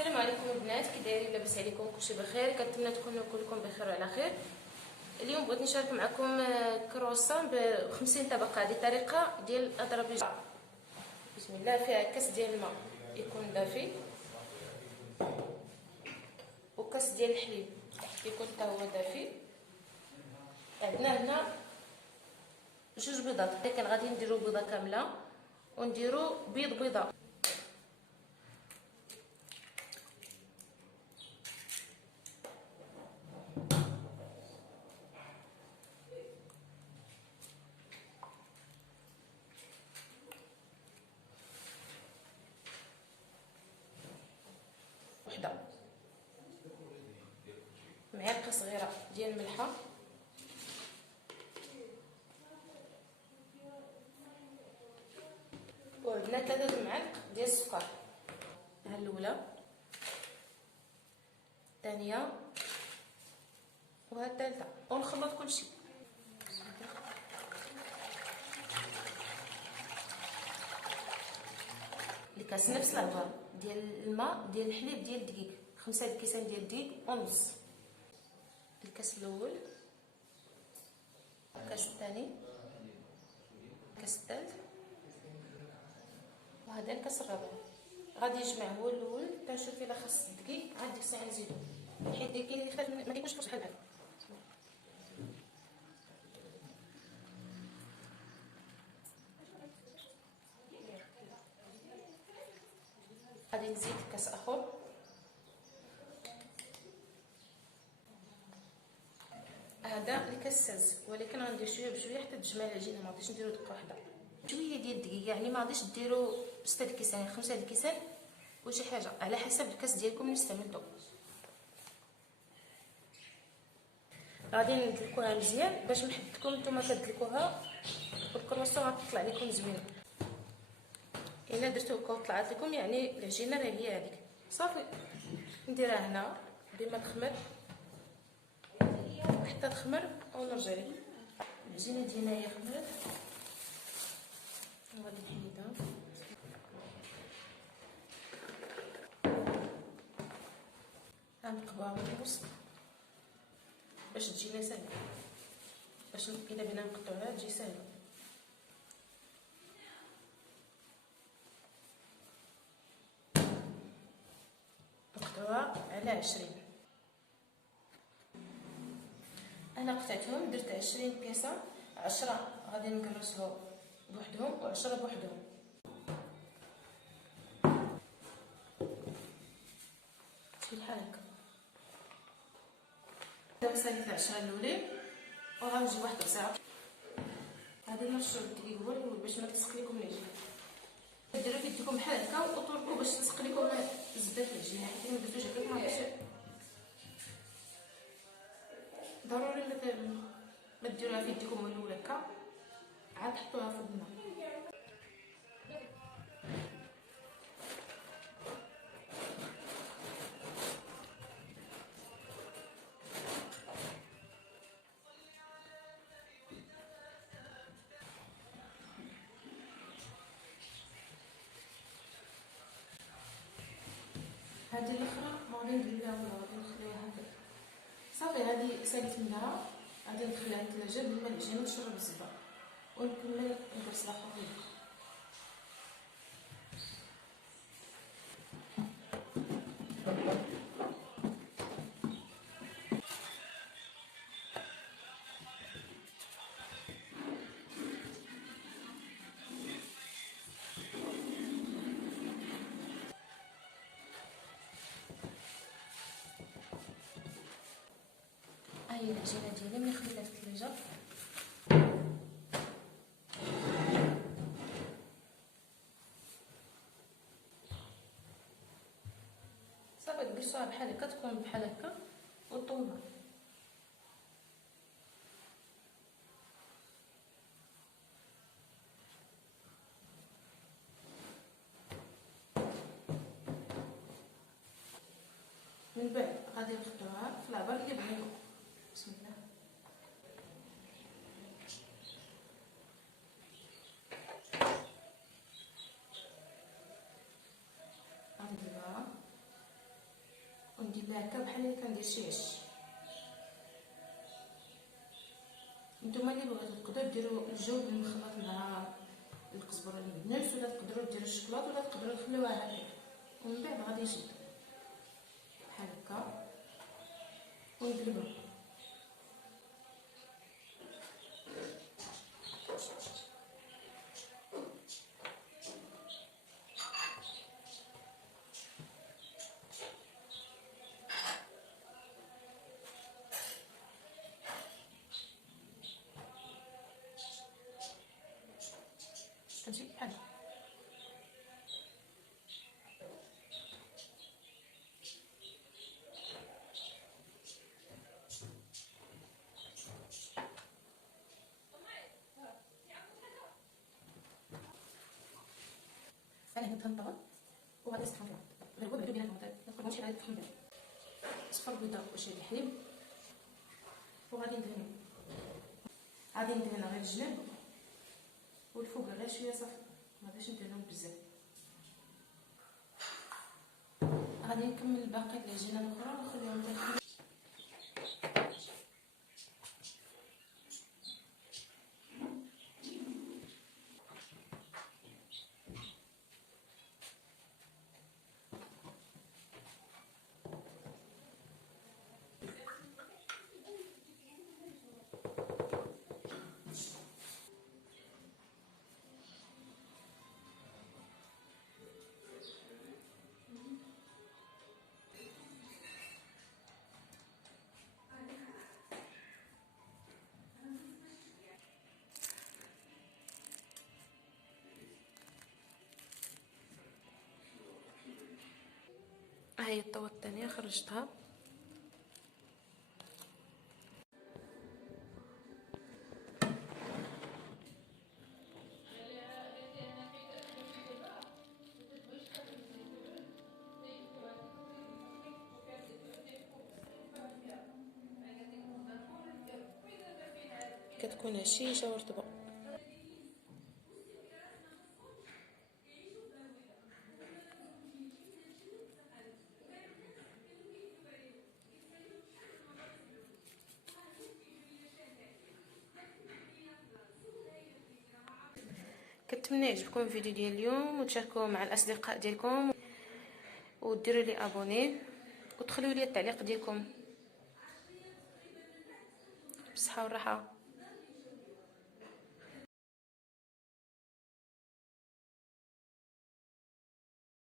السلام عليكم البنات، كي دايرين؟ لاباس عليكم؟ كلشي بخير؟ كنتمنى تكونوا كلكم بخير وعلى خير. اليوم بغيت نشارك معكم كرواسون ب 50 طبقه. هذه طريقه ديال اضرب. بسم الله. فيها كاس ديال الماء يكون دافي، وكاس ديال الحليب يكون حتى هو دافي. عندنا هنا جوج بيضات، لكن غادي نديرو بيضه كامله ونديرو بيضه. وحده، معلقه صغيره ديال الملحه، وعندنا 3 معالق ديال السكر. ها الاولى، الثانيه، وها الثالثه. ونخلط كلشي. الكاس نفس العبار ديال الماء ديال الحليب ديال الدقيق، 5 كيسان ديال الدقيق ونص. الكاس الاول، الكاس الثاني، الكاس الثالث، وهذا الكاس الرابع. غادي يجمع هو الاول حتى نشوف الا خاص الدقيق، عاد ديك الساعه نزيدو، حيت كيخالف ما كيكونش فرش بحال. غادي نزيد كاس اخر، هذا الكاس ساز، ولكن غندير شويه بشويه حتى تجمع العجينه، ما غاديش نديرو دقه واحده. شويه ديال الدقيق، يعني ما غاديش ديروا 6 كيسان 5 كيسان وشي حاجه، على حسب الكاس ديالكم اللي استعملتو. غادي ندلكوها مزيان باش محدكم نتوما كدلكوها والكرواسون غتطلع لكم زوينه. الا درتو هكا وطلعت لكم يعني العجينه راه هي هذيك صافي. نديرها هنا بما تخمر حتى تخمر ونرجع لكم. العجينه ديالنا هي خمرت، غادي نحيدها. غنقبعها من الوسط باش تجينا سهله، باش الا بغينا نقطعوها تجي سهله. نقطعوها على 20. انا قطعتهم، درت 20 بيصه، 10 غادي نكرسهم بوحدهم و10 بوحدهم. بحال هكا. دابا ساليت 10 الاولين وغنجي واحد الساعه. غادي نرشو الدقيق هو الاول باش ما تلصق لكم العجينه. ديروا في يدكم بحال هكا وطرقوا باش تلصق لكم الزبده في العجينه، حيت ما درتوش هكاك ما غاديش. ضروري ما ديروها في يدكم الاول هكا، عاد حطوها في الماء. هذه الاخرى ما غادي ندير لها والو، غادي نخليها هكا صافي. هذه ساليت منها، غادي ندخلها للثلاجه بما العجينه تشرب الزبده ونكمل ندرس الاخر. هاي العجينه ديالي ملي خديتها في الثلاجه صافي. تقصوها بحال هكا، تكون بحال هكا وطوها. من بعد غادي نخدوها في العبار اللي بغيتو. بسم الله. غادي نديروها بحال اللي كندير شي عش. نتوما اللي بغيتو تقدروا ديروا الجو بالمخلط مع الكزبره المدنوس، ولا تقدروا ديروا الشكلاط، ولا تقدروا تخليوها هكا ومن بعد غادي يشد بحال هكا ونقلبوه. كتجي بحال هكا. انا هنا دهنت الطبق وغادي نسخن فيها غير هو بعدو بيناتهم، ما تقدروش غادي تدخل بها صفر بيضه وشويه ديال الحليب وغادي ندهنو. غادي ندهن غير الجناب والفوق غير شويه صافي، ما باش ندهنو بزاف. غادي نكمل باقي العجينه الاخرى ونخليهم داخل. هاي الطوه الثانيه خرجتها. كتكون هشيشه ورطبه. كنتمنى يعجبكم الفيديو ديال اليوم وتشاركوه مع الاصدقاء ديالكم وديروا لي ابوني وتخليوا لي التعليق ديالكم. بالصحه والراحه.